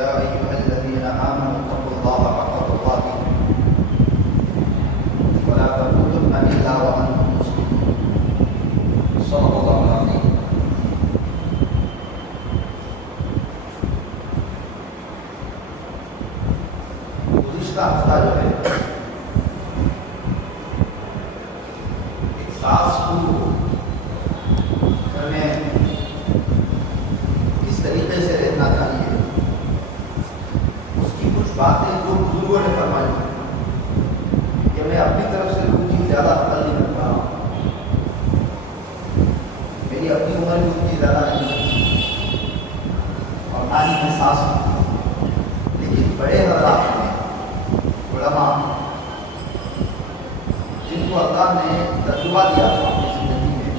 يا أيها الذين آمنوا اتقوا الله حق تقاته ولا تموتن إلا وأنتم مسلمون صدق الله العظيم. گزشتہ ہفتہ جو ہے ایک ساس کو گھر میں کس طریقے سے رہنا چاہیے اس کی کچھ باتیں جو بزرگوں نے فرمائی کہ میں اپنی طرف سے کوئی چیز زیادہ عمل نہیں کر پا رہا ہوں، میری اپنی عمر بھی اتنی زیادہ نہیں ہے اور نہ ہی میں ساس ہوں، لیکن بڑے حضرات نے علماء جن کو اللہ نے تجربہ دیا تھا اپنی زندگی میں،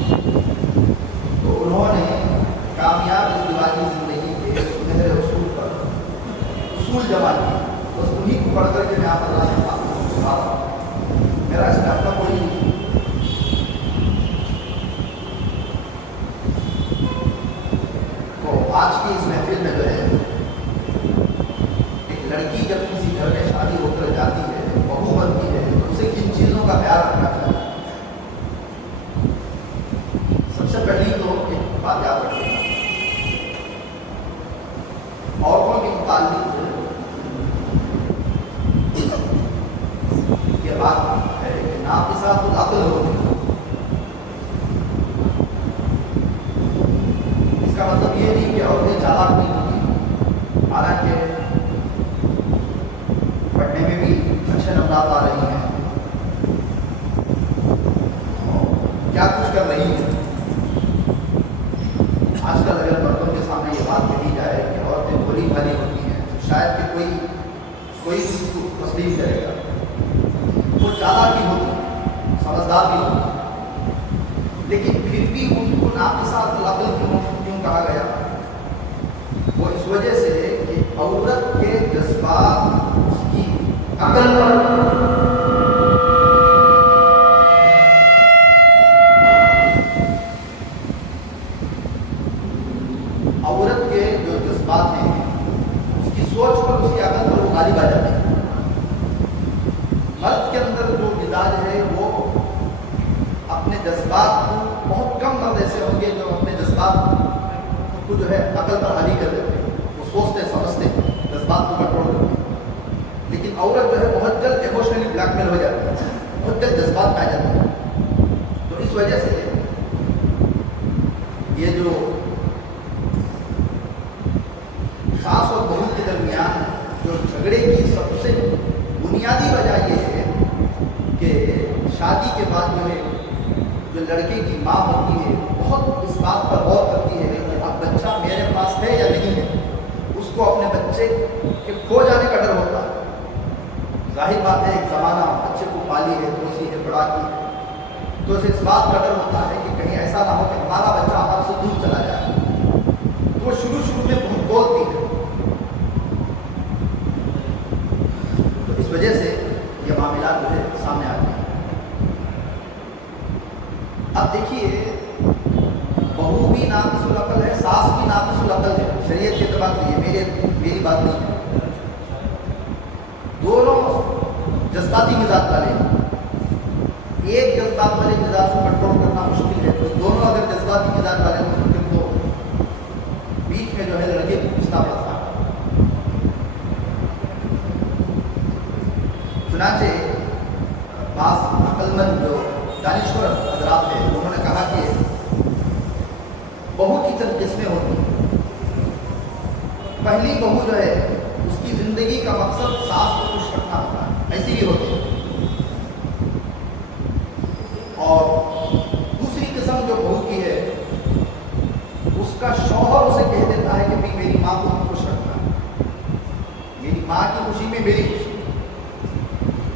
تو انہوں نے کامیاب ازدواجی زندگی کے سنہرے اصول پر اصول جمع کیے، بس انہیں کو پڑھ کر کے میں آپ اللہ سے بات سنا رہا ہوں، میرا اس میں اپنا کوئی نہیں۔ تو آج کی اس محفل میں جو ہے ایک لڑکی جب کسی گھر میں شادی ہو کر جاتی ہے، بہو بنتی ہے، تو اسے کن چیزوں کا خیال رکھنا چاہیے۔ سب سے پہلی تو ایک بات یاد رکھیں، عورتوں کے متعلق یہ بات ہے کہ ناقصات العقل ہوتی ہے۔ اس کا مطلب یہ نہیں کہ عورتیں چالاک نہیں ہوتی، حالانکہ پڑھنے میں بھی اچھے نمبرات آ رہی ہیں، کیا کچھ کر رہی ہیں۔ آج کل اگر مردوں کے سامنے یہ بات کہی جائے کہ عورتیں بھولی بھالی ہوتی ہیں تو شاید کہ کوئی اس کو تسلیم کرے گا۔ وہ چالاک بھی ہوتی، سمجھدار بھی ہوتی، لیکن پھر بھی ان کو ناقصات العقل کیوں کہا گیا؟ وہ اس وجہ سے کہ عورت کے جذبات اس کی عقل پر عورت کے جو جذبات ہیں اس کی سوچ پر، اس کی عقل پر وہ غالب آ جاتے ہیں۔ مرد کے اندر جو مزاج ہے وہ اپنے جذبات کو، بہت کم مرد ایسے ہوں گے جو اپنے جذبات کو جو ہے عقل پر حاوی کر دیتے ہیں، وہ سوچتے سمجھتے جذبات کو کنٹرول کرتے ہیں، لیکن عورت جو ہے بہت جلد ایموشنلی بلیک میل ہو جاتی ہے، بہت جلد جذبات میں آ جاتی ہے۔ تو اس وجہ سے یہ جو ساس اور بہو کے درمیان جو جھگڑے کی سب سے بنیادی وجہ یہ ہے کہ شادی کے بعد جو ہے جو لڑکے کی ماں ہوتی ہے بہت اس بات پر غور کرتی ہے کہ اب بچہ میرے پاس ہے یا نہیں ہے۔ اس کو اپنے بچے کے کھو جانے کا ڈر ہوتا ہے۔ ظاہر بات ہے ایک زمانہ بچے کو پالی ہے، پوسی ہے، بڑا کی ہے، تو اسے اس بات کا ڈر ہوتا ہے کہ کہیں ایسا نہ ہو کہ ہمارا بچہ ہمارے سے دور چلا جائے۔ تو وہ شروع میں بہت بولتی ہے، تو اس وجہ سے یہ معاملات جو ہے سامنے آتے ہیں۔ اب دیکھیے، بہو بھی ناقص العقل ہے، ساس بھی ناقص العقل ہے، شریعت کے اعتبار سے یہ میری بات نہیں ہے۔ دونوں جذباتی مزاج والے ہیں، ایک جذبات والے مزاج کو کنٹرول کرنا مشکل ہے، تو دونوں اگر جذباتی مزاج والے ہوں تو بیچ میں جو ہے لڑکے کو پھنسنا پڑتا ہے۔ چنانچہ بعض عقل مند جو دانشور حضرات ہیں انہوں نے کہا کہ بہو کی چند قسمیں ہوتی ہیں۔ پہلی بہو جو ہے اس کی زندگی کا مقصد ساس کو خوش رکھنا ہوتا ہے، ایسی بھی ہوتی ہے، اور دوسری قسم جو بہو کی ہے اس کا شوہر اسے کہہ دیتا ہے کہ بھائی میری ماں کو خوش رکھنا ہے، میری ماں کی خوشی میں میری خوشی۔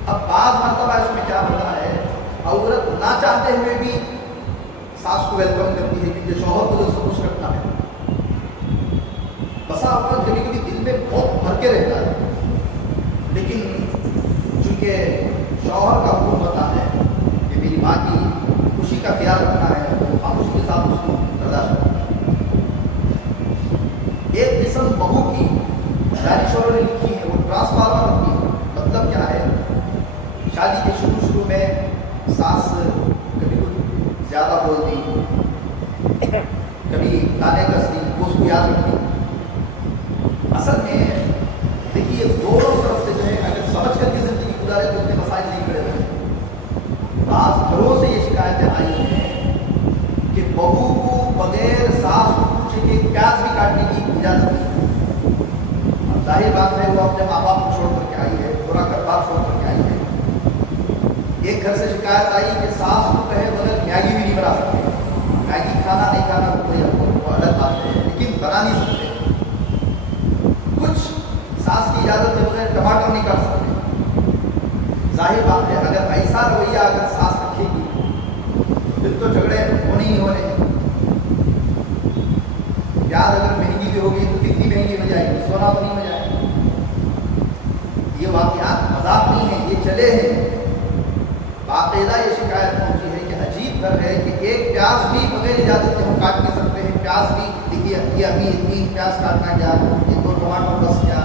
اب بعض مرتبہ اس میں کیا ہوتا ہے، عورت نہ چاہتے ہوئے بھی ساس کو ویلکم کرتی ہے کیونکہ شوہر کو اس کو خوش رکھنا ہے۔ بسا اوقات کبھی کبھی دل میں بہت بھر کے رہتا ہے، لیکن چونکہ شوہر کا حکم ہوتا ہے کہ میری ماں کی خوشی کا خیال رکھنا ہے، تو خاموشی کے ساتھ اس کو برداشت کرنا ہے۔ ایک قسم بہو کی सास कभी कुछ ज़्यादा बोल दी, कभी गाने कस दी, वो उसको याद रखती। असल में देखिए दोनों तरफ से जो है अगर समझ करके ज़िंदगी गुजारे तो उतने मसाइल नहीं खड़े होते। आज घरों से ये शिकायतें आई हैं कि बहू को बगैर सास को पूछे कि प्याज भी काटने की इजाज़त नहीं। अब जाहिर बात है वो अपने माँ बाप को छोड़ करके आई है, पूरा घर बार छोड़ करके आई है। एक घर से शिकायत आई कि सास को कहे बगैर मैगी भी नहीं बना सकते। मैगी खाना नहीं खाना कोई अलग बात है, लेकिन बना नहीं सकते। कुछ सास की इजाज़त के बगैर टमाटर नहीं काट सकते। जाहिर बात है अगर ऐसा रवैया अगर सास रखेगी फिर तो झगड़े होने ही होने हैं। प्याज अगर महंगी भी होगी तो कितनी महंगी हो जाएगी, सोना तो नहीं हो जाएगा। ये वाक़यात मजाक नहीं है, ये चले हैं। बाकायदा ये शिकायत पहुंची है कि अजीब घर है कि एक प्याज भी बगैर इजाज़त के हम काट नहीं सकते हैं। प्याज भी देखिए ये अभी इतनी प्याज काटना क्या, ये 2 टमाटर बस क्या।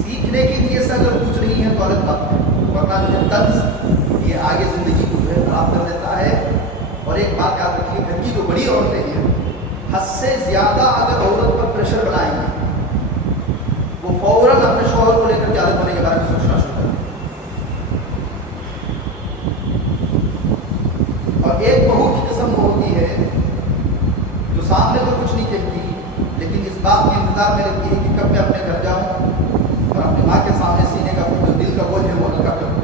सीखने के लिए से अगर पूछ रही है तो अलग बात है, वरना जो है तंज ये आगे ज़िंदगी को जो है खराब कर देता है। और एक बात याद रखिए, घर की जो बड़ी औरतें हैं हद से ज़्यादा अगर औरत पर प्रेशर बनाएंगे वो फौरन अपने शौहर को लेकर ज़्यादा होने के बारे में सोचना शुरू कर दें। और एक बहू की किस्म वो होती है जो सामने तो कुछ नहीं कहती लेकिन इस बात के इंतजार में रहती है कि कब मैं अपने घर जाऊं और अपनी माँ के सामने सीने का जो दिल का बोझ है वो हल्का करूं।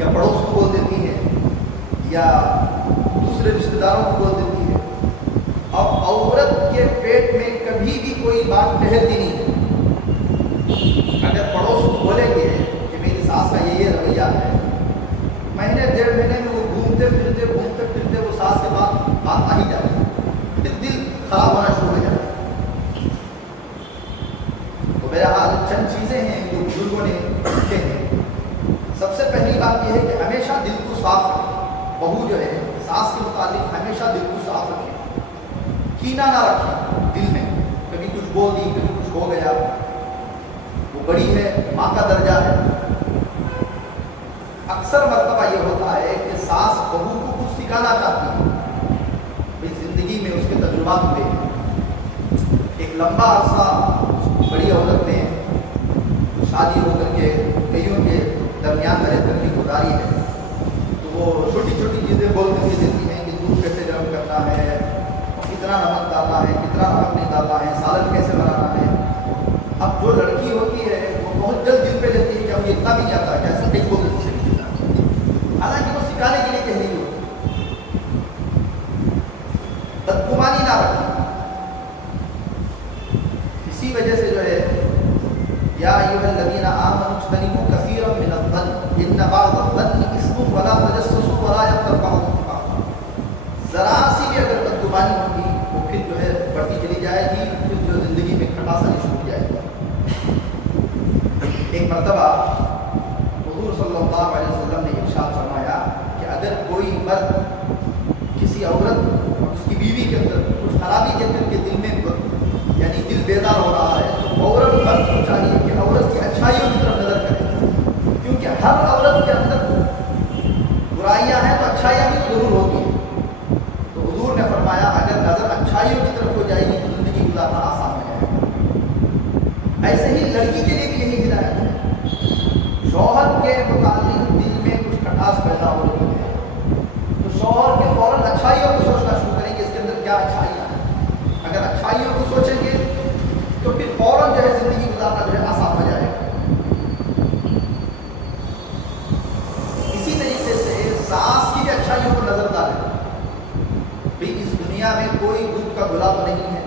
या पड़ोस को बोल देती है या दूसरे रिश्तेदारों को बोल देती है। अब औरत के पेट में कभी भी कोई बात ठहरती नहीं है। अगर पड़ोस को बोलेंगे कि मेरी सास का ये रवैया है, महीने 1.5 महीने में वो घूमते फिरते वो सास के बाद बात आ ही जाती है, फिर दिल खराब होना शुरू हो जाता है। तो मेरा हाल चंद चीज़ें हैं जो बुजुर्गों ने लिखे हैं। सबसे पहली बात यह है कि हमेशा दिल को साफ रखें। बहू जो है सास के मुतालिक हमेशा दिल को साफ रखें, कीना ना रखें दिल में। कभी कुछ बोल दी, कभी कुछ हो गया, वो बड़ी है, माँ का दर्जा है। अक्सर मर्तबा ये होता है कि सास बहू को कुछ सिखाना चाहती है, भाई जिंदगी में उसके तजुर्बात हुए हैं। एक लंबा अरसा बड़ी औरत ने शादी होकर के कईयों के दरमियान रह कर के गुजारी है, तो वो छोटी छोटी चीज़ें बोल करके देती हैं कि दूध कैसे गर्म करना है, कितना नमक डालना है, कितना नमक नहीं डालना है, सालन कैसे बनाना है। अब जो लड़की होती है वो बहुत जल्द दिल पे लेती है कि अब ये इतना भी नहीं आता, कैसे नहीं बोल देती। हालांकि वो सिखाने के लिए कह रही होती। बदगुमानी ना रखें। इसी वजह से जो है या अय्युहल्लज़ीना आमनू इज्तनिबू कसीरम मिनज़-ज़न्न इन्न बअज़-ज़न्नि इस्मुन वला तजस्ससू वला यग़्तब बअज़ुकुम बअज़ा। ज़रा सी भी अगर बदगुमानी होगी वो फिर जो है बढ़ती चली जाएगी, फिर जो ज़िंदगी में खटास आनी शुरू हो जाएगा। एक मरतबा हुज़ूर सल्लल्लाहु अलैहि वसल्लम ने इरशाद फरमाया कि अगर कोई मर्द किसी औरत और उसकी बीवी के अंदर कुछ खराबी के अंदर के दिल में यानी दिल बेदार हो रहा है तो औरत मर्द को चाहिए कि औरत की अच्छाइयों की तरफ नज़र करे, क्योंकि हर औरत के अंदर बुराइयां हैं तो अच्छाइयाँ भी तो जरूर होगी। तो हुजूर ने फरमाया अगर नज़र अच्छाइयों की तरफ हो जाएगी तो ज़िंदगी गुजारना आसान हो जाएगा। ऐसे ही लड़की के लिए भी यही हिदायत है। शौहर के मुतालिक दिल में कुछ खटास पैदा हो रही है तो शौहर के फौरन अच्छाइयों को सोचना शुरू करेंगे, इसके अंदर क्या अच्छाइयाँ हैं। अगर अच्छाइयों को सोचेंगे तो फिर फौरन जो है ज़िंदगी गुजारना जो है आसान हो जाएगा। इसी तरीके से सास की भी अच्छाइयों को नजर डालें। भाई इस दुनिया में कोई दूध का गुलाब तो नहीं है,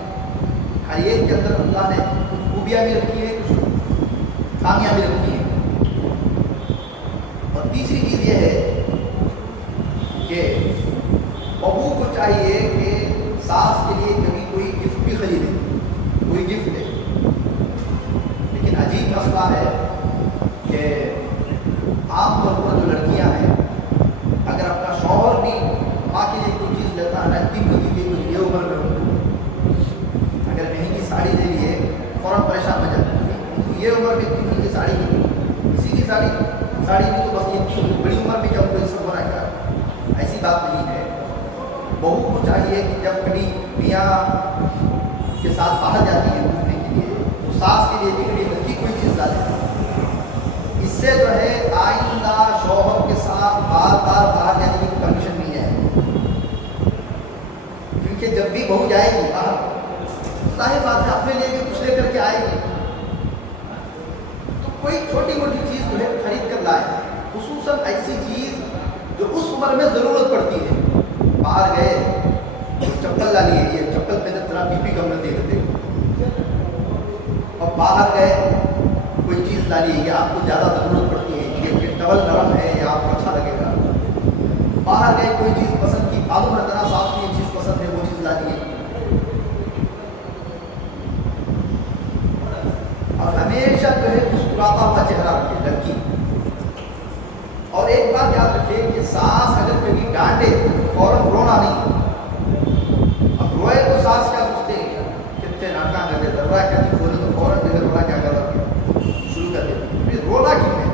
हर एक के अंदर अल्लाह ने कुछ खूबियाँ भी रखी है, कुछ खामियाँ भी रखी हैं। और तीसरी चीज़ यह है कि बहू को चाहिए कि सास के लिए कभी कोई गिफ्ट भी खरीदे, कोई गिफ्ट दे। लेकिन अजीब मसला है कि आमतौर पर जो लड़कियां हैं अगर अपना शौहर भी माँ के लिए कोई चीज़ लेता है ना, तीन बल्कि की कोई ये उम्र में अगर महंगी साड़ी ले लिए फौरन परेशान हो जाती है। उनको ये उम्र में इतनी महंगी साड़ी, किसी की साड़ी भी तो बस ये बड़ी उम्र बहू को चाहिए कि जब कभी मियाँ के साथ बाहर जाती है घूमने के लिए तो सास के लिए निकली हल्की कोई चीज़ डाले। इससे जो है आइंदा शौहर के साथ बार बार बाहर जाने की परमिशन नहीं है, क्योंकि जब भी बहू जाएगी बाहर जाहिर बात है अपने लिए भी कुछ लेकर के आएगी, तो कोई छोटी मोटी चीज़ जो है खरीद कर लाए, खुसूसन ऐसी चीज़ जो उस उम्र में ज़रूरत पड़ती है। बाहर गए तो चप्पल ला लिए, ये चप्पल पे तरह बीपी कम न देखते, और बाहर गए कोई चीज़ ला लिए, ये आपको ज़्यादा ज़रूरत पड़ती है, ये डबल नरम है, ये आपको अच्छा लगेगा। बाहर गए कोई चीज़ पसंद की, मालूम है तरह साफ की ये चीज़ पसंद है, वो चीज़ ला लिए। और हमेशा जो है मुस्कुराता हुआ चेहरा रखे लड़की। और एक बात याद रखिए कि सास अगर कभी डांटे तो फौरन रोना नहीं। अब रोए तो सास क्या सोचते हैं, कितने नाटक करते, डर कहती बोले तो फौरन जो है रोना क्या कर शुरू कर देते। फिर रोना क्यों है?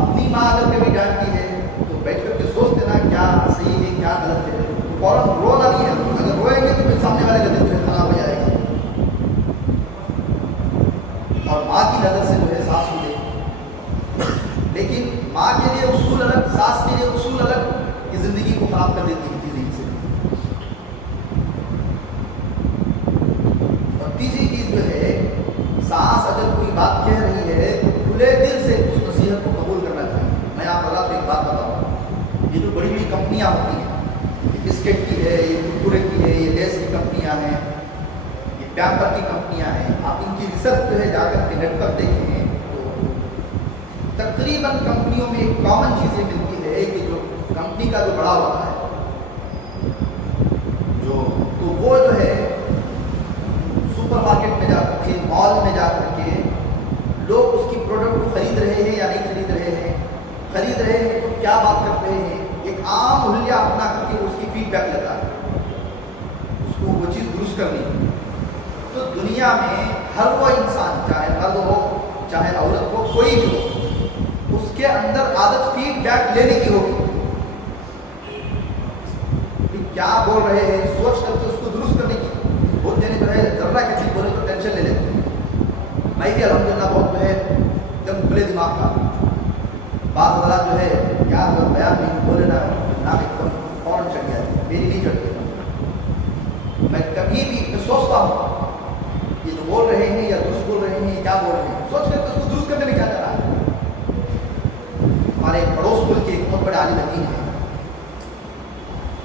अपनी माँ अगर कभी डांटती है तो बैठ करके सोचते ना क्या सही है क्या गलत है, तो फौरन रोना नहीं है। अगर रोएंगे तो फिर सामने वाले का दिल जो है खराब हो जाएगा। और माँ की नज़र से जो है सास मिले, लेकिन माँ के लिए उसूल अलग, सास के लिए उसूल अलग, ये ज़िंदगी को खराब कर देती है ज़िंदगी से। और तीसरी चीज़ जो है, सास अगर कोई बात कह रही है तो खुले दिल से उस नसीहत को कबूल करना चाहिए। मैं आप को एक बात बताऊँ, ये जो बड़ी बड़ी कंपनियाँ होती हैं, ये बिस्किट की है, ये कुरकुरे की है, ये लेस की कंपनियाँ हैं, ये पैम्पर की कंपनियाँ हैं, आप इनकी रिसर्च जो है जाकर के नेट पर देखें तो तकरीबन कंपनियों में एक कॉमन चीज़ ये मिलती है कि जो कंपनी का जो बड़ा होता है तो वो जो है सुपरमार्केट में जा करके, मॉल में जा करके लोग उसकी प्रोडक्ट को खरीद रहे हैं या नहीं खरीद रहे हैं, खरीद रहे हैं तो क्या बात कर रहे हैं, एक आम हुलिया अपना करके उसकी फीडबैक लेता है, उसको वो चीज़ दुरुस्त करनी। तो दुनिया में हर वो इंसान, चाहे मर्द हो चाहे औरत हो, कोई भी हो, उसके अंदर आदत फीडबैक लेने की होगी। क्या बोल रहे हैं सोच करके उसको दुरुस्त करने की। बोल देने जो है जर्रा की चीज बोले तो टेंशन ले लेते हैं। मैं भी अल्हम्दुलिल्लाह बहुत जो है एकदम खुले दिमाग का, बात बदला जो है क्या अगर बयान नहीं बोले ना एकदम फौरन चढ़ गया, मेरी नहीं चढ़ती। मैं कभी भी सोचता हूँ ये जो बोल रहे हैं या दुरुस्त बोल रहे हैं, क्या बोल रहे हैं, सोच करके उसको दुरुस्त करने में क्या जा रहा है। हमारे पड़ोस मुल्क के एक बहुत बड़े आलिम दीन है,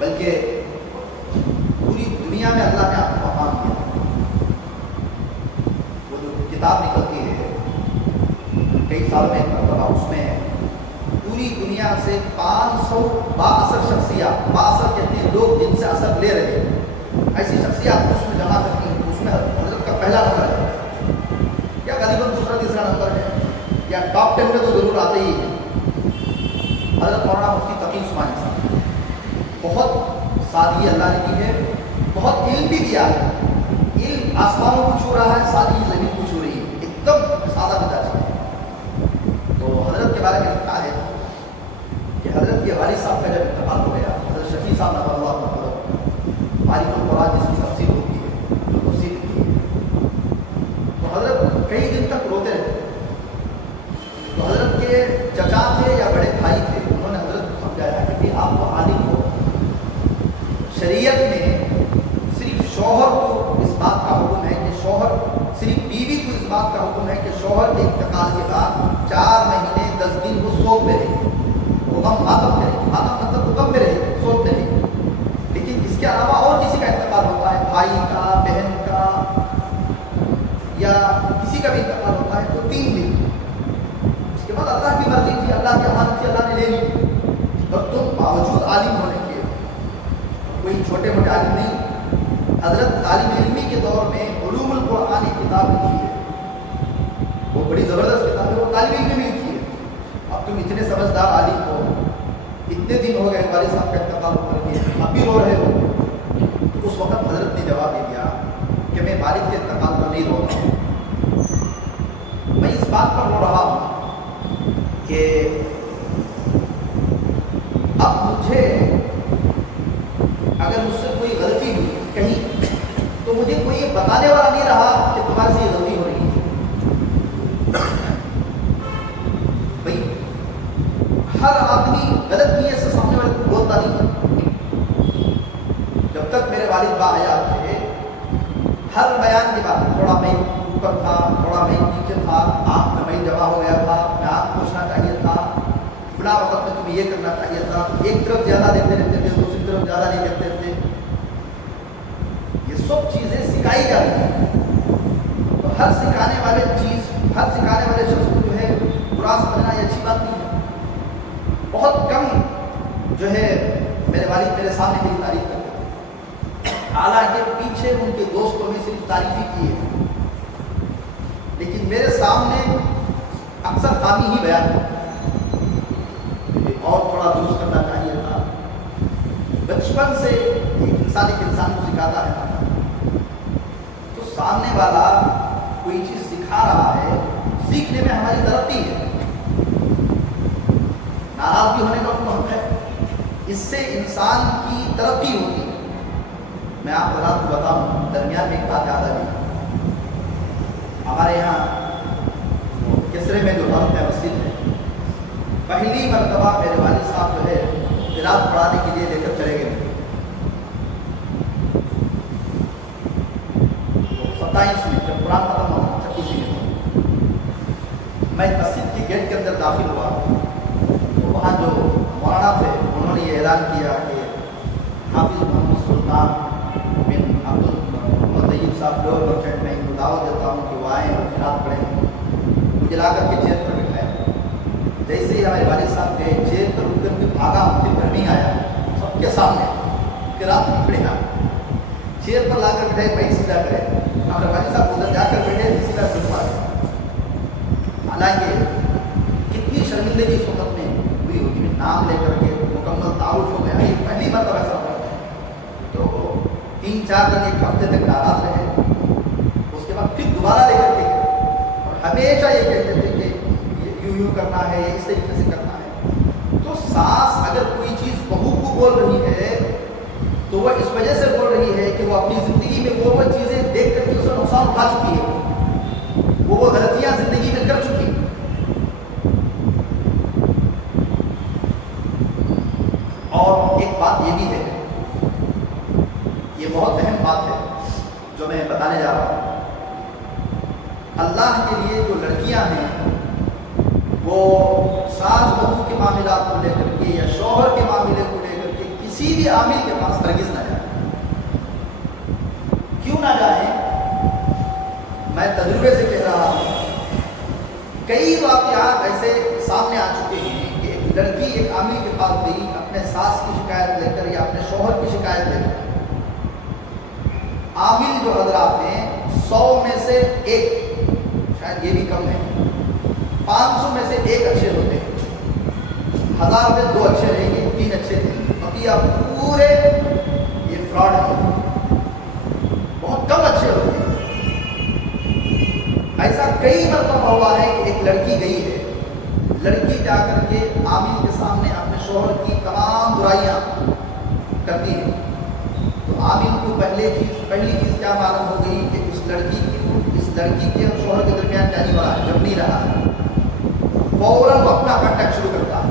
बल्कि पूरी दुनिया में अल्लाह ने आपको मकाम दिया। वो जो किताब निकलती है कई साल में एक मरतबा, उसमें पूरी दुनिया से 500 बाअसर शख्सियात, बाअसर कहते हैं लोग जिनसे असर ले रहे हैं, ऐसी शख्सियात उसमें जमा करती हैं। उसमें हज़रत का पहला नंबर है या गरीबन दूसरा तीसरा नंबर है या टॉप 10 में तो ज़रूर आते ही है। हज़रत मौलाना मुफ्ती तकी उस्मानी साहब, बहुत सादगी अल्लाह ने दी है, बहुत इल्म भी दिया है। इल्म आसमानों को छू रहा है, सादगी ज़मीन को छू रही है, एकदम सादा मिजाज है। तो हज़रत के बारे में लिखा है कि हज़रत के वालिद साहब का जब इंतकाल हो गया, हज़रत शफी साहब नवाज़ मारिफुल कुरान जिसकी तफसीर होती है, जो तफसीर लिखी है, तो हज़रत कई दिन तक रोते रहे। तो हज़रत के चचा थे या बड़े भाई थे, उन्होंने हज़रत को समझाया कि आप तो आलिम हो, शरीयत में सिर्फ शौहर को इस बात का हुक्म है कि शौहर, सिर्फ बीवी को इस बात का हुक्म है कि शौहर के इंतकाल के बाद 4 महीने 10 दिन वो सोच में रहे, वो गम मातम करे, मातम मतलब वो गम में रहे, सोच में रहे। लेकिन इसके अलावा और किसी का इंतकाल होता है, भाई का, बहन का या किसी का भी इंतकाल होता है, तो 3 दिन। उसके बाद अल्लाह की मर्जी थी, अल्लाह की अमानत थी, अल्लाह ने ले ली। और तुम बावजूद आलिम होने के, कोई छोटे मोटे आलिम नहीं, हज़रत तालिब इल्मी के दौर में उलूमुल कुरान एक किताब लिखी है, वो बड़ी ज़बरदस्त किताब है, वो तालिब इल्मी में लिखी है। अब तुम इतने समझदार आलिम हो, इतने दिन हो गए वालिद साहब का इंतकाल होकर के, अब भी रो रहे हो। तो उस वक्त हज़रत ने जवाब दे दिया कि मैं वालिद के इंतकाल पर नहीं रो रहा हूँ, मैं इस बात पर रो रहा हूँ कि अब मुझे अगर मुझसे गलत नीयत से सामने वाले को बोलता नहीं। जब तक मेरे वालिद बाहयात थे, हर बयान के बाद थोड़ा मैं ऊपर था, थोड़ा मैं नीचे था, आँख में मैं जमा हो गया था, मैं आँख पूछना चाहिए था, फला वक्त में तुम्हें ये करना चाहिए था, एक तरफ ज़्यादा देखते रहते थे, दूसरी तरफ ज़्यादा नहीं देखते थे। ये सब चीज़ें सिखाई जाती हैं। तो हर सिखाने वाले शख्स को जो है बुरा समझना ये अच्छी बात नहीं है। बहुत कम जो है मेरे वालिद मेरे सामने मेरी तारीफ करते थे, हालांकि पीछे उनके दोस्तों ने सिर्फ तारीफ ही की है, लेकिन मेरे सामने अक्सर खामी ही बयान करते और थोड़ा दुरुस्त करना चाहिए था। बचपन से एक इंसान को सिखाता है, तो सामने वाला कोई चीज़ सिखा रहा है, सीखने में हमारी तरक्की है, नाराज भी होने का कोई हक है, इससे इंसान की तरक्की होती है। मैं आप आपको बताऊं, दरमियान में एक बात याद आ गई। हमारे यहाँ किसरे में जो वक्त है मस्जिद में, पहली मरतबा मेरे वालिद साहब जो है किरात पढ़ाने के लिए लेकर चले गए। 27 में जब कुरान खत्म हुआ, 36 में मैं मस्जिद के गेट के अंदर दाखिल हुआ, तो वहाँ जो मौलाना थे उन्होंने ये ऐलान किया कि हाफिज़ मोहम्मद सुल्तान बिन अब्दुल मोहम्मद तैयब साहब लोअर बर्केट में इनको दावत देता हूँ कि वो आएँ और किरात पढ़ें। मुझे ला करके चेयर पर बिठाया। जैसे ही हमारे वालिद साहब गए, चेयर पर उतर के भागा, उनके घर नहीं आया, सबके सामने किरात पढ़ेगा, चेयर पर ला कर बैठे, बैठ सीधा करें। हमारे वालिद साहब उधर जाकर बैठे, सीधा सुनवा। हालांकि कितनी शर्मिंदगी इस वक्त में हुई होगी, नाम लेकर के मुकम्मल तारुफ हो गया, ये पहली मरतबा ऐसा हुआ। तो 3-4 दिन, एक हफ्ते तक नाराज रहे, उसके बाद फिर दोबारा लेकर के गए और हमेशा ये कहते थे कि यूं करना है, इस तरीके से करना है। तो सास अगर कोई चीज़ बहू को बोल रही है तो वह इस वजह से बोल रही है कि वो अपनी ज़िंदगी में वो चीज़ें देख करके उसका नुकसान उठा चुकी है, वो गलतियाँ ज़िंदगी में कर चुकी है। और एक बात ये भी है, ये बहुत अहम बात है जो मैं बताने जा रहा हूँ। अल्लाह के लिए जो लड़कियां हैं वो सास बहू के मामलात को लेकर के या शौहर के मामले को लेकर के किसी भी आमिल के पास हरगिज़ ना जाए। क्यों ना जाए? मैं तजुर्बे से कह रहा हूँ, कई वाक़यात ऐसे सामने आ चुके हैं कि एक लड़की एक आमिल के पास गई अपने सास की शिकायत लेकर या अपने शौहर की शिकायत लेकर। आमिल जो हजरात हैं 100 में से 1, शायद ये भी कम है, 500 में से 1 अच्छे होते हैं, 1000 में 2 अच्छे रहेंगे, 3 अच्छे रहेंगे, बाकी आप पूरे ये फ्रॉड है, बहुत कम अच्छे होते हैं। ऐसा कई मरतबा हुआ है कि एक लड़की गई है, लड़की जाकर के आमिल के सामने अपने शौहर की तमाम बुराइयां करती है। तो आमिल को पहली चीज़ क्या मालूम हो गई कि इस लड़की के और शौहर के दरमियान क्या नहीं हो रहा है, जब नहीं रहा है, फौरन वो अपना कांटेक्ट शुरू करता है।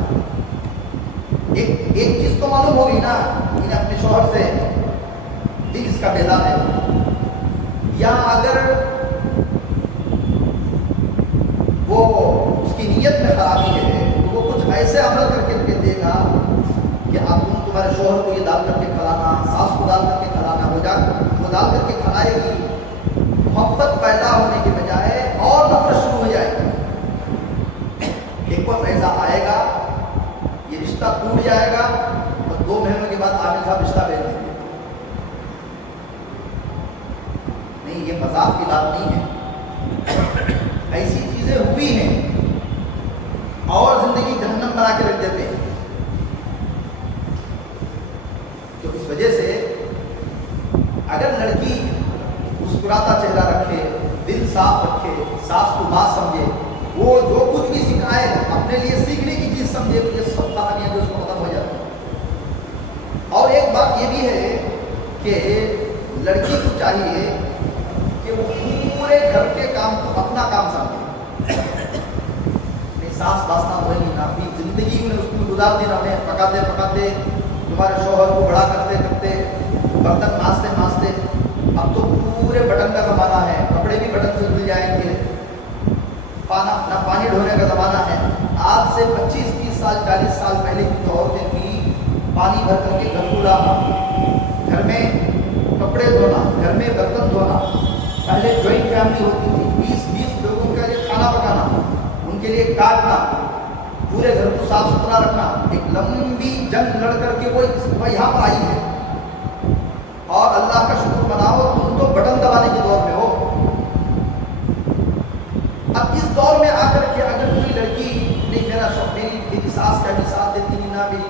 एक चीज़ तो मालूम होगी ना कि अपने शौहर से दिल इसका बेदार है, या अगर वो उसकी नीयत में खराबी है तो वो कुछ ऐसे अमल करके देगा कि आप तुम्हारे शौहर को ये डाल करके खिलाना, सास को डाल करके खिलाना, वो डाल करके खिलाएगी। मोहब्बत पैदा होने के बजाय और नफरत शुरू हो जाएगी। एक वक्त ऐसा आएगा, ये रिश्ता टूट जाएगा और 2 महीनों के बाद आमिल साहब रिश्ता भेज देंगे। नहीं, ये मजाक की बात नहीं है, ऐसी चीजें हुई हैं और जिंदगी जहन्नम बना के रख देते हैं। तो इस वजह से अगर लड़की मुस्कुराता चेहरा रखे, दिल साफ रखे, सास को बात समझे, वो जो कुछ भी सिखाए अपने लिए सीखने की चीज समझे, तो ये सब कहानियां जो उसको खत्म हो जाती है। और एक बात ये भी है कि लड़की को चाहिए कि वो पूरे घर के काम को अपना काम समझे। सास बासना होगी ना, अपनी जिंदगी में उसको गुजार देना, उन्हें पका पकाते पकाते तुम्हारे शौहर को बड़ा करते करते बर्तन मांजते मांजते अब तो पूरे बटन का ज़माना है, कपड़े भी बटन से धुल जाएंगे, पानी ढोने का ज़माना है। आज से 25-30 साल 40 साल पहले की जो औरतें थी, पानी भर करके घर को लाना, घर में कपड़े धोना, घर में बर्तन धोना। पहले जॉइंट फैमिली होती थी, 20-20 लोगों का लिए खाना पकाना, उनके लिए काटना, पूरे घर को साफ सुथरा रखना। एक लंबी जंग लड़ करके वो यहाँ पर आई है। और अल्लाह का शुक्र मनाओ, तुम तो बटन दबाने के दौर में हो। अब इस दौर में आकर के अगर कोई लड़की नहीं, मेरी सास का भी साथ देती नहीं ना मेरी,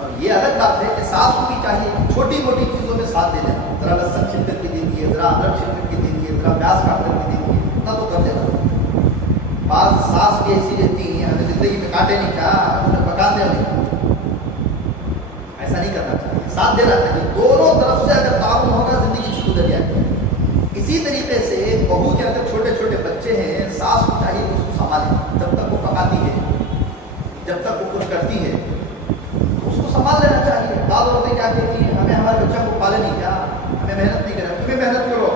और ये अलग बात है कि सास को भी चाहिए छोटी मोटी चीज़ों में साथ दे देना, जरा लहसुन छिल करके दे दिए, जरा अदरक छिल करके दे दिए, जरा प्याज काट करके दे दिए, इतना तो कर देना। बात सास भी ऐसी रहती है, अगर जिंदगी में काटे नहीं क्या उन्हें पका दे नहीं, ऐसा नहीं करना चाहिए, साथ देना चाहिए। दोनों तरफ से अगर ताउन होगा जिंदगी सुधर जाएगी। इसी तरीके से बहू के अंदर छोटे छोटे बच्चे हैं, सास को चाहिए उसको संभाले, जब तक वो पकाती है, जब तक वो कुछ करती है तो उसको संभाल लेना चाहिए। बाद औरतें क्या कहती हैं, हमें हमारे बच्चा को पाले नहीं क्या, हमें मेहनत नहीं करना, तुम्हें मेहनत करो।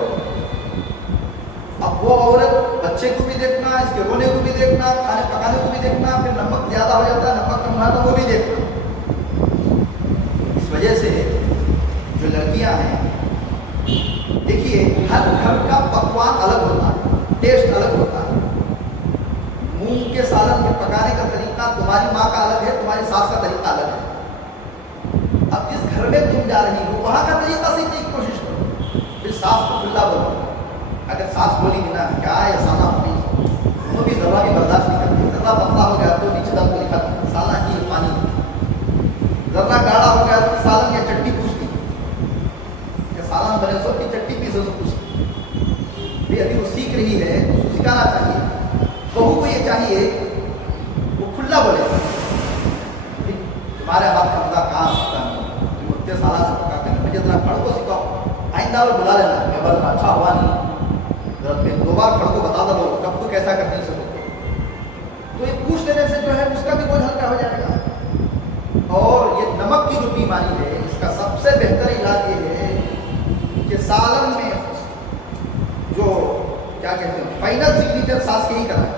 अब वो औरत बच्चे को भी देखना, इसके रोने को भी देखना, खाने पकाने को भी देखना, फिर नमक ज़्यादा हो जाता है, नमक कम हुआ तो वो भी देखना। इस वजह से जो लड़कियां हैं, देखिए हर घर का पकवान अलग होता है, टेस्ट अलग होता है। मूंग के सालन के पकाने का तरीका तुम्हारी माँ का अलग है, तुम्हारी सास का तरीका अलग है। अब जिस घर में तुम जा रही हो वहाँ का तरीका सीखने की कोशिश करो, फिर सास को खुला बोलो। अगर सास बोली कि ना क्या है साला अपनी, वो भी जरा भी बर्दाश्त नहीं करती, जरा पतला हो गया तो नीचे दम लिखा साला की पानी, जरा गाढ़ा हो गया तो सालन या चट्टी पूछती, सालन बने सो की चट्टी पीसो तो पूछती। अभी वो सीख रही है तो उसको सिखाना चाहिए। बहू को ये चाहिए वो खुला बोले, तुम्हारे हाथ का मजा कहाँ सकता है, तुम उतने साला से पका कर मुझे जरा खड़ को सिखाओ, आइंदा और बुला लेना, मैं बस अच्छा हुआ नहीं, दो बार खड़ को बता दो कब को कैसा करते हैं सब। तो ये पूछ लेने से जो है उसका भी बोझ हल्का हो जाएगा। और ये नमक की जो बीमारी है, इसका सबसे बेहतर इलाज ये है कि सालन में जो क्या कहते हैं फाइनल सिग्नेचर सास के ही करना,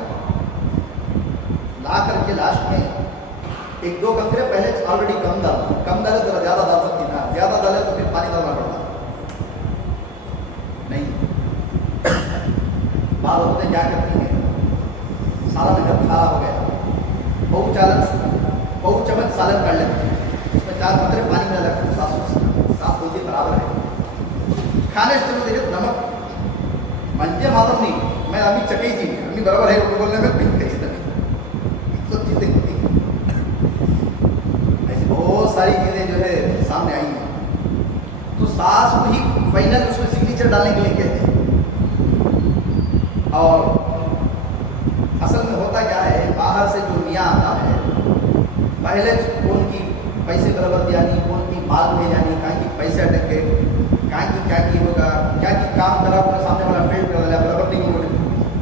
ला करके लास्ट में 1-2 कंकरे पहले ऑलरेडी कम डाले तो ज़्यादा डाल सकती ना, ज़्यादा डाले तो फिर पानी डालना पड़ता नहीं। बाल होते क्या करती है, सालन अगर खा हो गया, बहु चम्मच सालन कर लेते हैं, उसमें 4 कंकरे पानी में लगते, सास होती बराबर है। खाने से देखिए तो नमक मंजे मालूम नहीं, मैं अभी चकी थी अभी बराबर है बोलने में, सब चीज़ें होती हैं। ऐसी बहुत सारी चीज़ें जो है सामने आई हैं। तो सास को ही फाइनल उसमें सिग्नेचर डालने के लिए कहते हैं। और असल में होता क्या है, बाहर से जो मियाँ आता है, पहले कौन की पैसे बराबर दियानी, कौन की माल भेजानी, कहाँ की पैसे अटक गए, कहाँ की क्या की होगा, क्या की काम करा पूरा सामने वाला फेल कर दिया, बराबर नहीं होगा,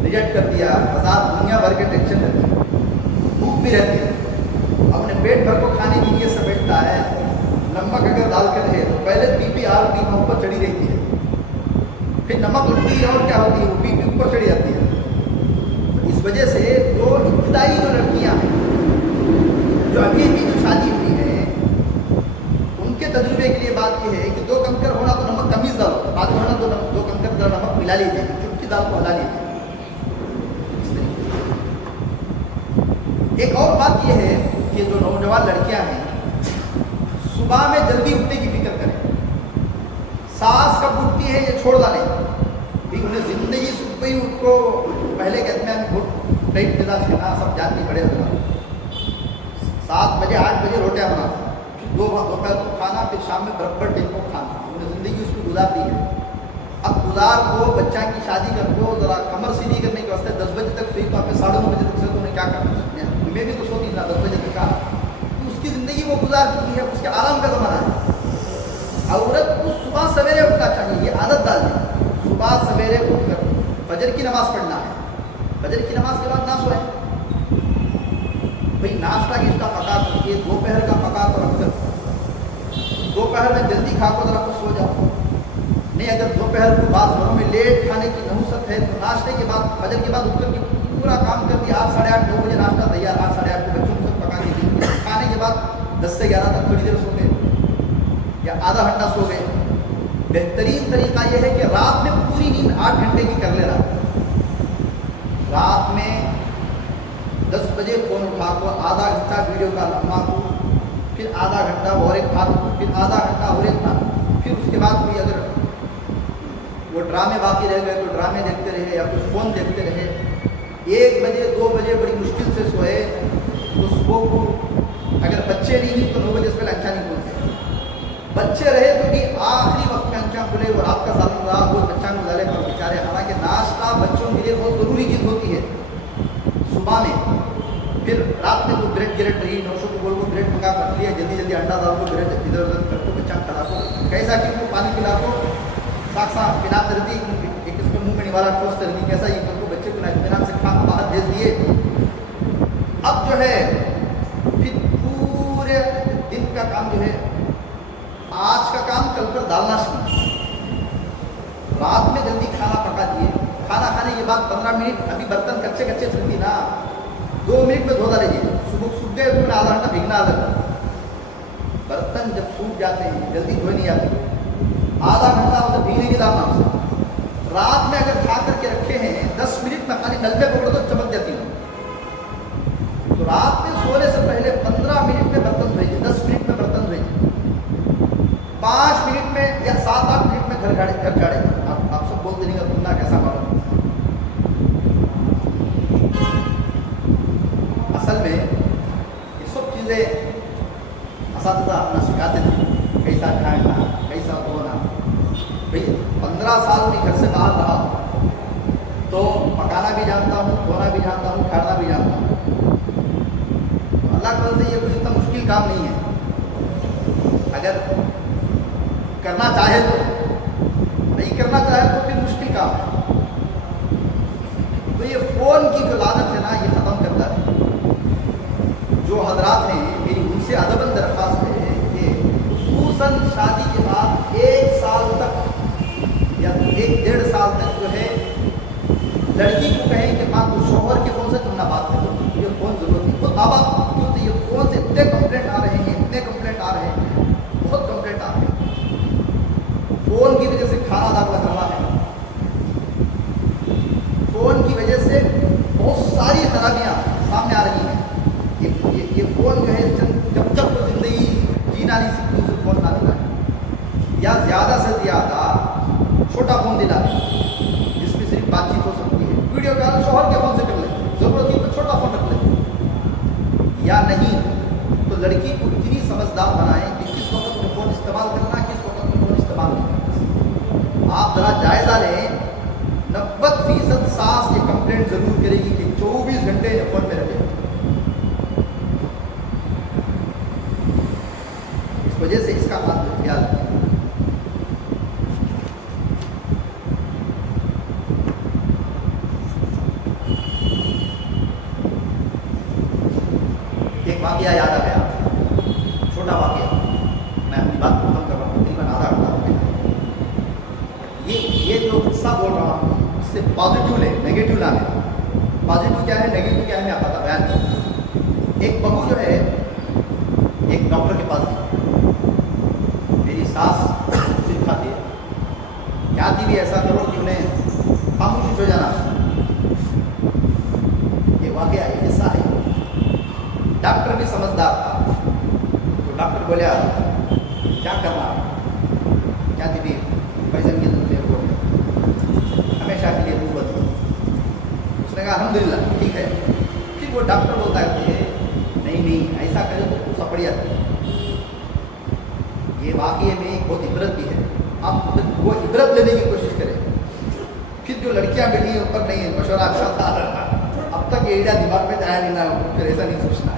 रिजेक्ट कर दिया, हजार दुनिया भर के टेंशन रहती है, भूख भी रहती है, अपने पेट भर को खाने की नीयत से बैठता है। नमक अगर डाल कर रहे तो पहले बीपी आरपी ऊपर चढ़ी रहती है, फिर नमक उठती है और क्या होती है, वो बीपी ऊपर चढ़ी जाती है। इस वजह से जो इब्तदाई जो लड़कियाँ हैं, जो अभी अभी जो शादी हुई है, उनके तजुर्बे के लिए बात यह है कि 2 कंकर होना तो नमक कमीज डालो, बाद में होना 2 कंकर जरा नमक मिला लीजिए, चुटकी दाल को हला लीजिए। एक और बात यह है कि जो नौजवान लड़कियां हैं, सुबह में जल्दी उठने की फिक्र करें। सास कब उठती है ये छोड़ डालें, ठीक, उन्हें जिंदगी सुख गई, उनको पहले कहते हैं गुड टाइट मिजाज खाना सब जान के खड़े होना, 7 बजे 8 बजे रोटियां बनाना, फिर दोपहर को खाना, फिर शाम में बराबर दिन को खाना, उन्हें ज़िंदगी उसको गुजार दी है। अब गुजार को बच्चा की शादी कर दो, ज़रा कमर सीधी करने के वास्ते 10 बजे तक सोई, तो आपने 9:30 बजे तक से तो उन्हें क्या करना है, मैं भी तो सोती ना 10 बजे तक का, तो उसकी ज़िंदगी वो गुजार चुकी है, उसके आराम का ज़माना है। औरत को सुबह सवेरे उठना चाहिए, ये आदत डाल दें, सुबह सवेरे उठकर फजर की नमाज़ पढ़ना है, फजर की नमाज के बाद ना सोए, भाई नाश्ता किसका पका करके, दोपहर का पका दोपहर में जल्दी खा को ज़रा कुछ सो जाओ। नहीं, अगर दोपहर को बाद घरों में लेट खाने की नहुसत है तो नाश्ते के बाद, फजर के बाद उठ करके पूरा काम कर दिया, 8 साढ़े 8 9 बजे नाश्ता तैयार, 8 साढ़े 8 को बच्चों को सब पका के दिया, खाने के बाद 10 से 11 तक थोड़ी देर सो गए या आधा घंटा सो गए। बेहतरीन तरीका यह है कि रात में पूरी नींद 8 घंटे की कर लेना। रात में 10 बजे फ़ोन उठा को आधा घंटा वीडियो का लम्हा को, फिर आधा घंटा और एक था, फिर आधा घंटा और एक था, फिर उसके बाद कोई अगर वो ड्रामे बाकी रह गए तो ड्रामे देखते रहे या कुछ फ़ोन देखते रहे। 1 बजे 2 बजे बड़ी मुश्किल से सोए तो सुबह को अगर बच्चे नहीं तो 9 बजे से पहले अच्छा नहीं खोलते। बच्चे रहे तो भी आखिरी वक्त में अंचा खुले वो रात का सालन रहा वो बच्चा को डाले पर बेचारे। हालांकि नाश्ता बच्चों के लिए बहुत ज़रूरी चीज़ होती है सुबह में। फिर रात में तो ब्रेड गिरेट रही, नौशो को बोल को ब्रेड मंगा कर लिया, जल्दी जल्दी अंडा डाल को ब्रेड इधर उधर कर को बच्चा खड़ा को कैसा कि उनको पानी पिला को साख साख पिला कर दी, एक इसमें मुँह में निवाला ठोस कर दी, कैसा ही करको बच्चे को इत्मीनान से खा बाहर भेज दिए। अब जो है फिर पूरे दिन का काम जो है आज का काम कल पर डालना शुरू। रात में जल्दी खाना पका दिए, खाना खाने के बाद 15 मिनट अभी बर्तन कच्चे कच्चे चलती ना, 2 मिनट में धोता रहिए। सुबह सूख गए तो आधा घंटा भीगना अलग। बर्तन जब सूख जाते हैं जल्दी धोए नहीं आते, आधा घंटा उसे भीगने के डालना उसे। रात में अगर खा करके रखे हैं 10 मिनट में खाली नल पे पकड़ो तो चमक जाती है। तो रात में सोने से पहले 15 मिनट में बर्तन धोइए, 10 मिनट में बर्तन धोइए, 5 मिनट में या 7-8 मिनट में घर झाड़े। आप सब बोलते नहीं का तुमना कैसा मालूम। असल में ये सब चीज़ें असातिज़ा अपना सिखाते थे, कैसा खाना कैसा धोना। भाई 15 साल में घर से बाहर रहा तो पकाना भी जानता हूँ, धोना भी जानता हूँ, खाना भी जानता हूँ। तो अल्लाह की वजह से ये कोई इतना मुश्किल काम नहीं है। अगर करना चाहे तो, नहीं करना चाहे तो फिर मुश्किल काम है। तो ये फ़ोन की जो लानत है ना, ये ख़त्म करता है। जो हजरात हैं मेरी उनसे अदबन दरख्वास्त है कि खुसूसन शादी के बाद 1 साल तक या 1-1.5 साल तक जो है लड़की को कहें कि माँ तो शोहर के फ़ोन से तुम ना बात करो, ये फ़ोन ज़रूरत नहीं। खुद माँ बाप क्यों, तो ये फ़ोन से इतने कंप्लेंट आ रहे हैं, इतने कंप्लेंट आ रहे हैं, बहुत कंप्लेंट आ रहे हैं। फ़ोन की वजह से खाना दाखिला कर रहा है, फ़ोन की वजह से बहुत सारी खराबियाँ सामने आ रही हैं। ये फ़ोन जो है जब तक तो ज़िंदगी जीना नहीं सीखती उसे फ़ोन ना दिला, या ज़्यादा से ज़्यादा छोटा फ़ोन दिला जिसमें सिर्फ बातचीत हो सकती है। वीडियो कॉल शोहर के फ़ोन से कर ले, ज़रूरत ही तो छोटा फ़ोन रख ले। या नहीं तो लड़की को इतनी समझदार बनाएं कि किस वक्त में फ़ोन इस्तेमाल करना, किस वक्त में फ़ोन इस्तेमाल नहीं करना। आप ज़रा जायज़ा लें, 90% सास ये कंप्लेंट ज़रूर करेगी कि 24 घंटे फ़ोन में रखे। इस वजह से इसका ख्याल रखें। एक वाक़या याद आ गया, छोटा वाक़या, मैं अपनी बात खत्म कर रहा हूँ, तकरीबन आधा घंटा हो गया। ये जो किस्सा बोल रहा हूँ इससे पॉजिटिव ले, नेगेटिव ना ले। पॉजिटिव क्या है, नेगेटिव क्या है, मैं आपका बयान करूँ। एक बहू जो है एक डॉक्टर के पास गई, मेरी सास सिर खाती है, कहती भी ऐसा करो कि उन्हें खामोशी हो जाना। ये वाक़या है, किस्सा है। डॉक्टर भी समझदार था, तो डॉक्टर बोला क्या करना, क्या थी पैसन की जरूरत है, हमेशा के लिए रूह बदलो। उसने कहा अल्हम्दुलिल्लाह ठीक है। फिर वो डॉक्टर बोलता है कि नहीं ऐसा करे तो सपड़ जाती है। ये वाक़ये में एक बहुत इबरत भी है, आप वो इबरत लेने की कोशिश करें। फिर जो लड़कियां बैठी हैं ऊपर नहीं है, मशवरा अच्छा था, अब तक ये आइडिया दिमाग में आया नहीं ना, फिर ऐसा नहीं सोचना है।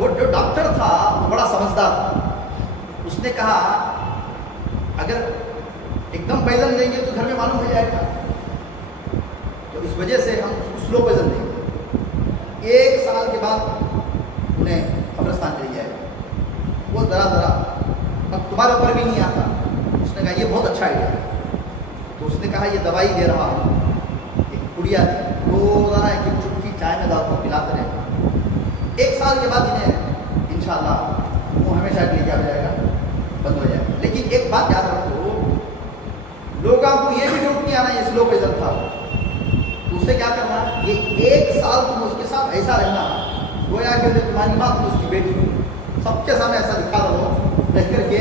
वो जो डॉक्टर था वो बड़ा समझदार था। उसने कहा अगर एकदम पैदल लेंगे तो घर में मालूम हो जाएगा, तो इस वजह से हम उसको स्लो पैदल देंगे। 1 साल के बाद उन्हें قبرستان چلی جائے گی. وہ ذرا ذرا اب تمہارے اوپر بھی نہیں آتا. اس نے کہا یہ بہت اچھا آئیڈیا ہے. تو اس نے کہا یہ دوائی دے رہا ہوں, ایک پڑیا تھی, روزانہ ایک ایک چٹکی چائے میں ڈال کر پلاتے رہے. 1 سال کے بعد انہیں انشاءاللہ وہ ہمیشہ کے لیے کیا ہو جائے گا, بند ہو جائے گا. لیکن ایک بات یاد رکھو, لوگوں کو یہ بھی ڈوٹ نہیں آنا یہ سلو پریزن تھا. تو اسے کیا کرنا, یہ 1 سال تم اس کے ساتھ ایسا رہنا گویا کہ تمہاری ماں تم اس کی بیٹی ہو, سب کے سامنے ایسا دکھا رہو رہ کر کے.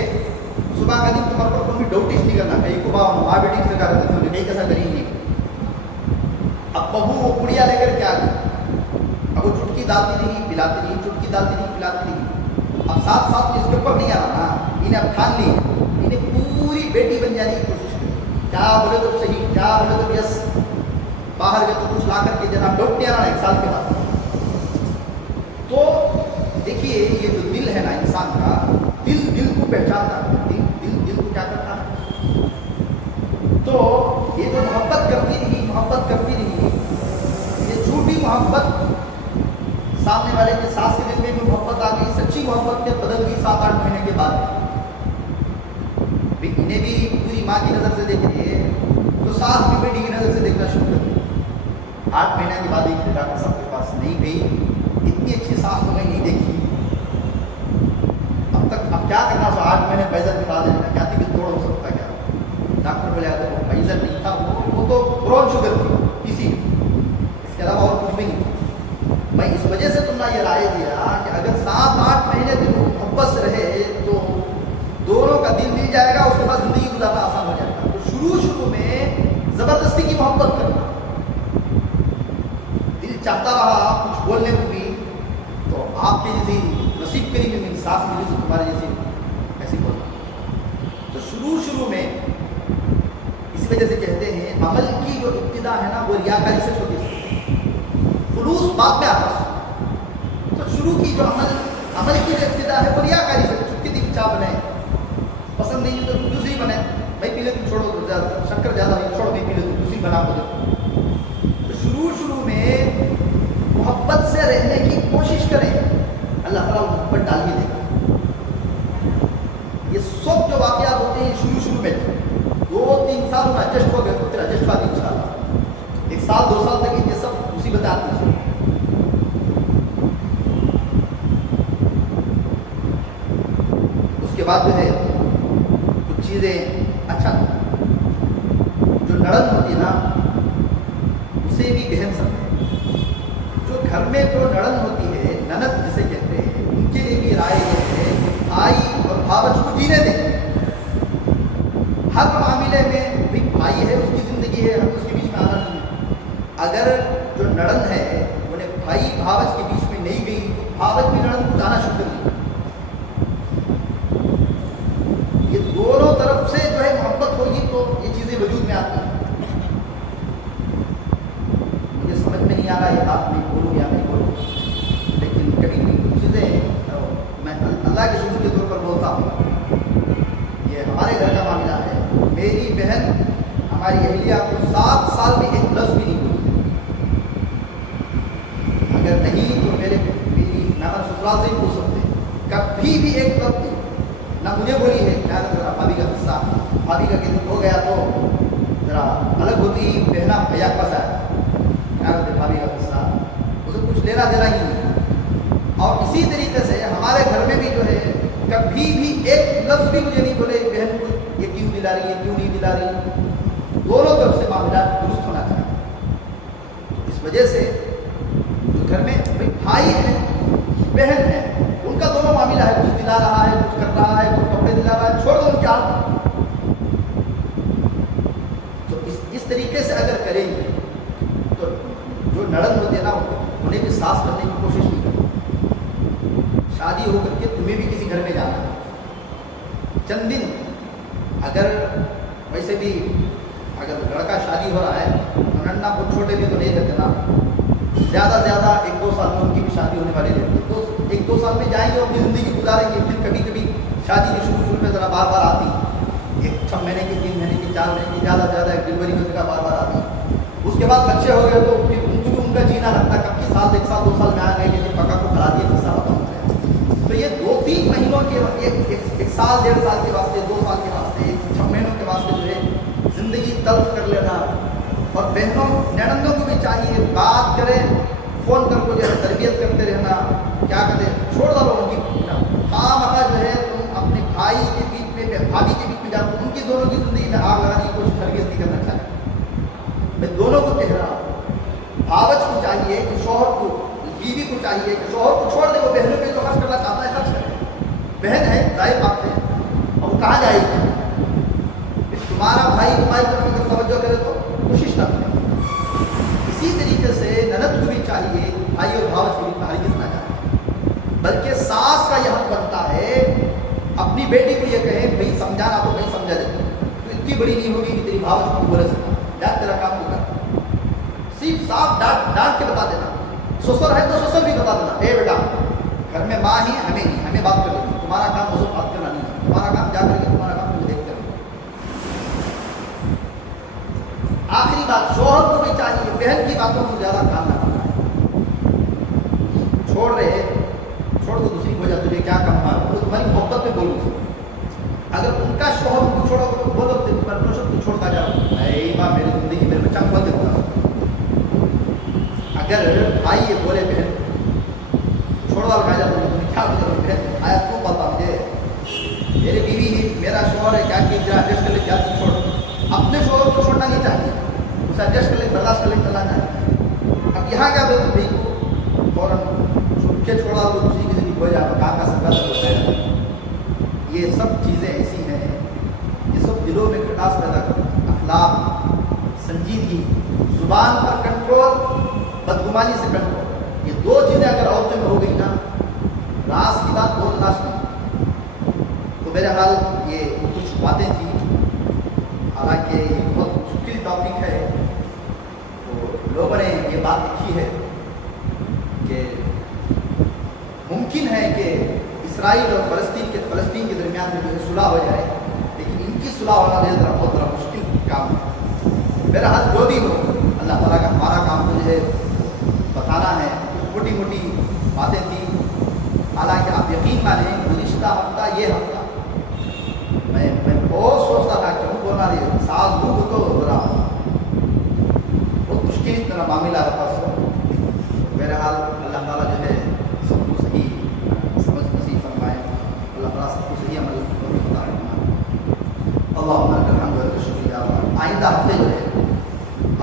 صبح کا دن تمہارے پر کوئی ڈوٹیش نہیں کرنا, کہیں کو ماں بیٹی سے کر دیتے ہیں, کہیں کیسا کریں گے. اب بہو وہ پڑیا لے کر کے آ گئی. اب وہ چٹکی ڈالتی نہیں پلاتی نہیں, چٹکی ڈالتی نہیں پلاتی نہیں. اب ساتھ ساتھ اس کے اوپر نہیں آنا نا, انہیں اب ٹھان لی, انہیں پوری بیٹی بن جانے کی کوشش کی. کیا بولے تو صحیح, کیا بولے تو یس, باہر گئے تو کچھ لا کر کے جناب ڈوٹ نہیں آنا 1 سال کے بعد. تو دیکھیے یہ جو دل ہے نا انسان کا, دل کو پہچانتا ہے, دل کو کیا کرتا ہے. تو یہ جو محبت کرتی رہی, یہ جھوٹی محبت, سامنے والے کے ساس کے دل میں بھی محبت آ گئی, سچی محبت میں بدل گئی 7-8 مہینے کے بعد. انہیں بھی پوری ماں کی نظر سے دیکھیے تو ساس بھی بیٹی کی نظر سے دیکھنا شروع کر دی. 8 مہینے کے بعد ایک ڈاکٹر صاحب کے پاس نہیں گئی, اتنی اچھی ساس تو میں نہیں دیکھی. اب کیا کرنا, 8 مہینے بیزر کرا دینا, کیا تھی کہ توڑ ہو سکتا کیا. ڈاکٹر بولے تو وہ بیزر نہیں تھا, وہ تو برون شوگر تھی کسی, اس کے علاوہ اور کچھ بھی نہیں. میں اس وجہ سے تم نے یہ رائے دیا کہ اگر 7-8 مہینے تک محبت سے رہے تو دونوں کا دل مل جائے گا, اس کے بعد زندگی گزارنا آسان ہو جائے گا. تو شروع میں زبردستی کی محبت کرنا, دل چاہتا رہا کچھ بولنے کو بھی, تو آپ کے جیسی نصیب کری میں سانس ملی تو تمہارے جیسی ایسی بولنا. تو شروع میں اسی وجہ سے کہتے ہیں عمل کی جو ابتدا ہے نا وہ ریاکاری سے چھوٹی سی, خلوص بعد میں آتا ہے. تو شروع کی جو عمل کی جو ابتدا ہے وہ ریاکاری سے, چٹکی دی چاہ بنے, پسند نہیں تو دوسری بنے, بھائی پی لے تم, چھوڑو تو شکر زیادہ ہوئی, چھوڑو نہیں پی لے تم, دوسری بنا مجھے. تو شروع میں محبت سے رہنے کی کوشش کریں, اللہ تعالیٰ محبت ڈال ہی دے گا. یہ سب جو واقعات ہوتے ہیں شروع میں 2-3 سال میں ایڈجسٹ ہو گئے تو پھر ایڈجسٹ ہوگی انشاءاللہ. 1 سال 2 سال تک یہ سب مصیبتیں آتی ہیں. اس کے بعد جو ہے کچھ چیزیں اچھا, جو نڑند ہوتی ہے نا اسے بھی بہن سمجھے. جو گھر میں جو نڑند ہوتی ہے, نند جسے کہتے ہیں, ان کے لیے بھی رائے یہ ہے آئی اور بھاوج کو جینے دیں. ہر معاملے میں بھی بھائی ہے, اس کی زندگی ہے, ہم اس کے بیچ میں آنا نہیں ہے. اگر جو نڑند ہے انہیں بھائی بھاوج کے بیچ میں نہیں گئی تو بھاوج بھی نڑند کو جانا شروع کر دی. یہ دونوں طرف سے جو ہے محبت ہوگی تو یہ چیزیں وجود میں آتی ہیں. مجھے سمجھ میں نہیں آ رہا یہ بات میں بولوں یا نہیں بولوں, لیکن کبھی کچھ چیزیں میں اللہ کے شکر کے طور پر بولتا ہوں. یہ ہمارے گھر کا معاملہ ہے. میری بہن ہماری اہلیہ کو 7 سال میں ایک لفظ بھی نہیں بولی. اگر نہیں تو میری نانا سسرال سے ہی پوچھ سکتے, کبھی بھی ایک لفظ نہیں نہ مجھے بولی ہے. کیا ذرا بھابھی کا قصہ, بھابھی کا کسی ہو گیا تو ذرا الگ ہوتی ہی بہنا بھیا کے پاس آیا, کیا کرتے بھابھی کا قصہ, اسے کچھ لینا دینا ہی نہیں. اور اسی طریقے سے ہمارے گھر میں بھی جو ہے کبھی بھی ایک لفظ بھی مجھے نہیں بولے بہن کو یہ کیوں دلا رہی ہے, کیوں نہیں دلا رہی. دونوں طرف سے معاملات درست ہونا چاہیے. اس وجہ سے جو گھر میں بھائی ہے بہن ہے, ان کا دونوں معاملہ ہے, کچھ دلا رہا ہے, کچھ کر رہا ہے, کچھ کپڑے دلا رہا ہے, چھوڑ دو ان کے ہاتھ. تو اس طریقے سے اگر کریں گے تو جو نڑند ہوتے ہیں نا انہیں بھی ساس کرنے کی کوشش نہیں کریں. شادی ہو کر کے تمہیں بھی کسی گھر میں جانا ہے, چند دن اگر ویسے بھی اگر لڑکا شادی ہو رہا ہے تو ننھا بہت چھوٹے بھی تو نہیں رہتے نا, زیادہ 1-2 سال میں ان کی بھی شادی ہونے والی رہتی ہے. تو 1-2 سال میں جائیں گے, اپنی زندگی گزاریں گے. پھر کبھی شادی کے شروع میں ذرا بار آتی, 6 مہینے کی, 3 مہینے کی, 4 مہینے کی, زیادہ ایک ڈلیوری کی جگہ بار آتی. اس کے بعد بچے ہو گئے تو پھر ان کو بھی ان کا جینا لگتا ہے. کب کی 1 سال 2 سال میں آ گئے کہ پکا کو کھلا دیا, قصہ ختم ہو گیا. 2-3 महीनों के एक साल 1.5 साल के वास्ते, 2 साल के वास्ते, 6 महीनों के वास्ते जो है ज़िंदगी तल्ख कर लेना। और बहनों ननंदों को भी चाहिए बात करें, फ़ोन करके जो है तरबियत करते रहना, क्या कहते हैं, छोड़ दो उनकी खामखा जो है तुम अपने भाई के बीच में, भाभी के बीच में जाओ, उनकी दोनों की ज़िंदगी में आग लगाने की कोशिश हरगिज़ नहीं करना चाहिए। मैं दोनों को कह रहा हूँ, भावच को चाहिए कि शौहर को, बीवी को चाहिए कि शौहर को छोड़ दे, वो बहनों पे जो खर्च करना चाहता है खर्च करे। बहन है, जाहिर बात है, और वो कहाँ जाएगी? तुम्हारा भाई तुम्हारी तरफ तवज्जो करे तो कोशिश ना करें। इसी तरीके से ननद को भी चाहिए भाई और भावच के बीच में हरगिज़ ना जाए, बल्कि सास का यह हक बनता है अपनी बेटी को ये कहे भाई समझाना तो भाई समझा दे, तो इतनी बड़ी नहीं होगी कि तेरी भावच को बोले सकता या तेरा काम तो कर। सिर्फ साफ डांट के बता देना, ससुर है तो ससुर भी बता देना, ए बेटा घर में माँ ही हमें नहीं, हमें बात कर लेंगे, तुम्हारा काम उसको बात करना नहीं है, तुम्हारा काम जा करके तुम्हारा काम तुम देख कर। आखिरी बात, शौहर को भी चाहिए बहन की बातों को ज़्यादा काम ना करना है। छोड़ दो दूसरी को जा, तुझे क्या काम है, वो तुम्हारी मोहब्बत में बोलो। अगर उनका शौहर को छोड़ो तो बोलो तुम्हारे नौशद को छोड़ता जाओ, यही बात मेरी ज़िंदगी मेरे बच्चा को देता। अगर भाई ये बोले बहन छोड़ दो खा जाता हूँ, क्या बोलो बहन आया तू बता मुझे, मेरी बीवी है, मेरा शौहर है, क्या कि एडजस्ट कर ले, क्या तू छोड़। अपने शौहर को छोड़ना नहीं चाहती, उसे एडजस्ट कर ले, बर्दाश्त कर ले, चला जाए। अब यहाँ क्या बोलते भाई को फौरन छुप के छोड़ा तो दूसरी की जिंदगी हो जाए, कहाँ का संघर्ष होता है। ये सब चीज़ें ऐसी हैं, ये सब दिलों में खटास पैदा करती हैं। अखलाक, संजीदगी, जुबान पर कंट्रोल, बदगुमानी से कंट्रोल, ये 2 चीज़ें अगर औरतों में हो गई ना, रास की बात बहुत लाश नहीं। तो मेरे हाल ये कुछ बातें थी, हालांकि ये बहुत मुश्किल टॉपिक है। तो लोगों ने ये बात लिखी है कि मुमकिन है कि इसराइल और फ़लस्तीन के दरमियान में जो है सुलह हो जाए, लेकिन इनकी सुलह होना बहुत बड़ा मुश्किल काम है। मेरा हाल जो भी हो, अल्लाह ताला का हमारा काम तो जो है बताना है। मोटी मोटी बातें थी, हालांकि आप यकीन माने गुज़िश्ता हफ्ता ये हफ्ता मैं बहुत सोचता था क्यों बोलना रही सास बहू को तो ज़रा बहुत मुश्किल इतना मामला था परसों। मेरे हाल अल्लाह ताला जो है सबको सही समझ नसीब फरमाए, अल्लाह ताला सबको सही अमल फरमाए। अल्लाह का शुक्रिया। आइंदा हफ्ते जो है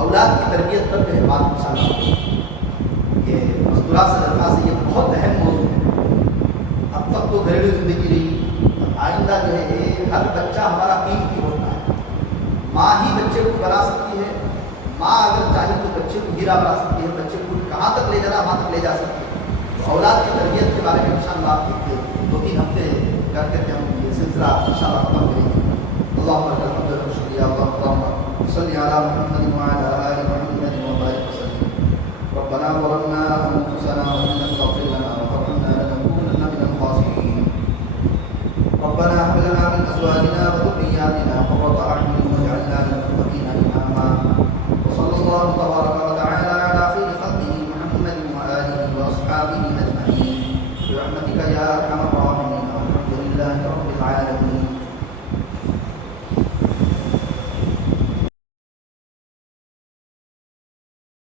औलाद की तरबियत पर जो है बात इंशाअल्लाह, ये मज़दूरात से दरख्वास्त है, ये बहुत अहम मौजूद है। अब तक तो घरेलू ज़िंदगी रही, आइंदा जो है हर बच्चा हमारा कीमती होता है। माँ ही बच्चे को बना सकती है, माँ अगर चाहे तो बच्चे को हीरा बना सकती है, बच्चे को कहाँ तक ले जाना वहाँ तक ले जा सकती है। तो औलाद की तरबियत के बारे में इंशाअल्लाह 2-3 हफ्ते कर करके हम ये सिलसिला इंशाअल्लाह ख़त्म करेंगे। अल्लाह का शुक्रिया। सल्ली अला मुहम्मद व अला आलि मुहम्मद व बारिक वसल्लम। रब्बना ज़लमना